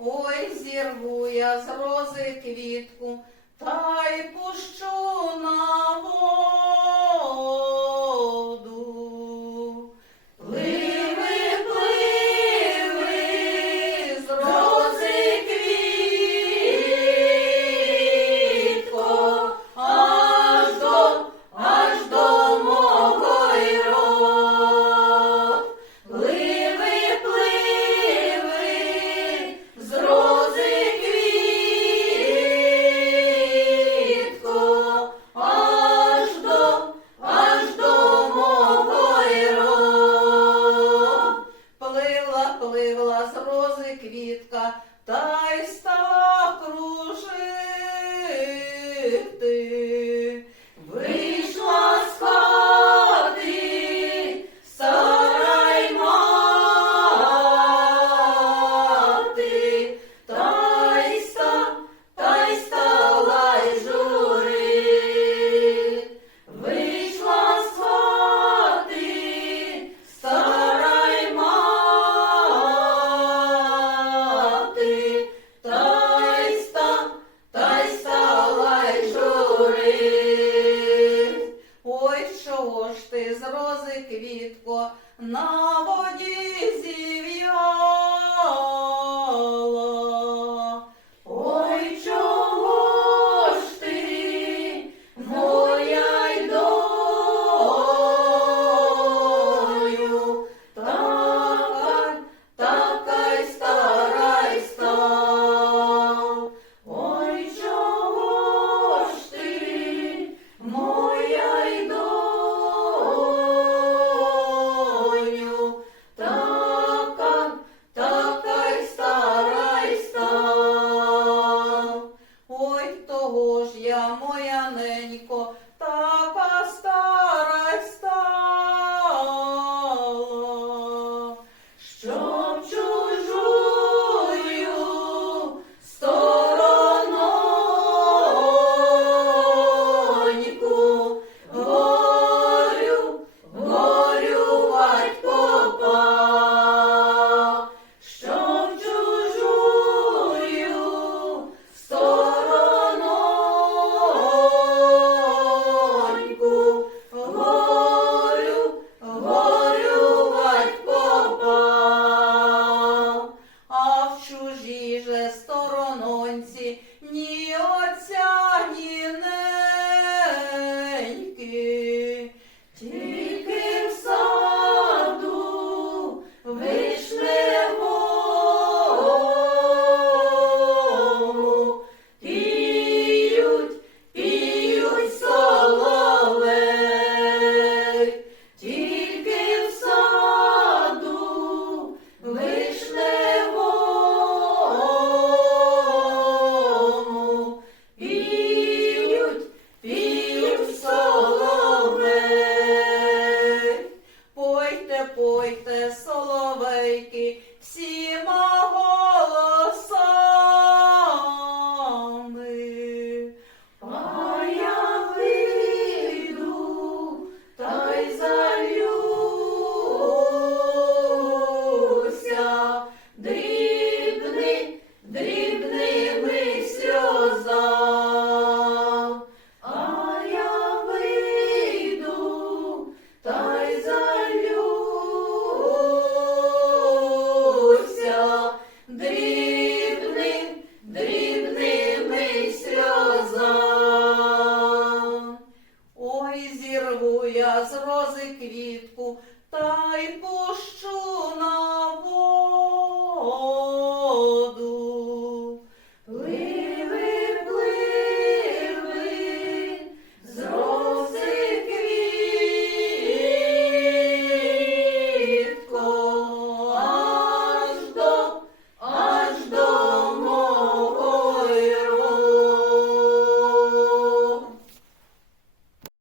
Ой, зірву я з рози квітку та й пущу на воду. пливла з рози квітка, та й стала кружити. на воді. Sei que Синку,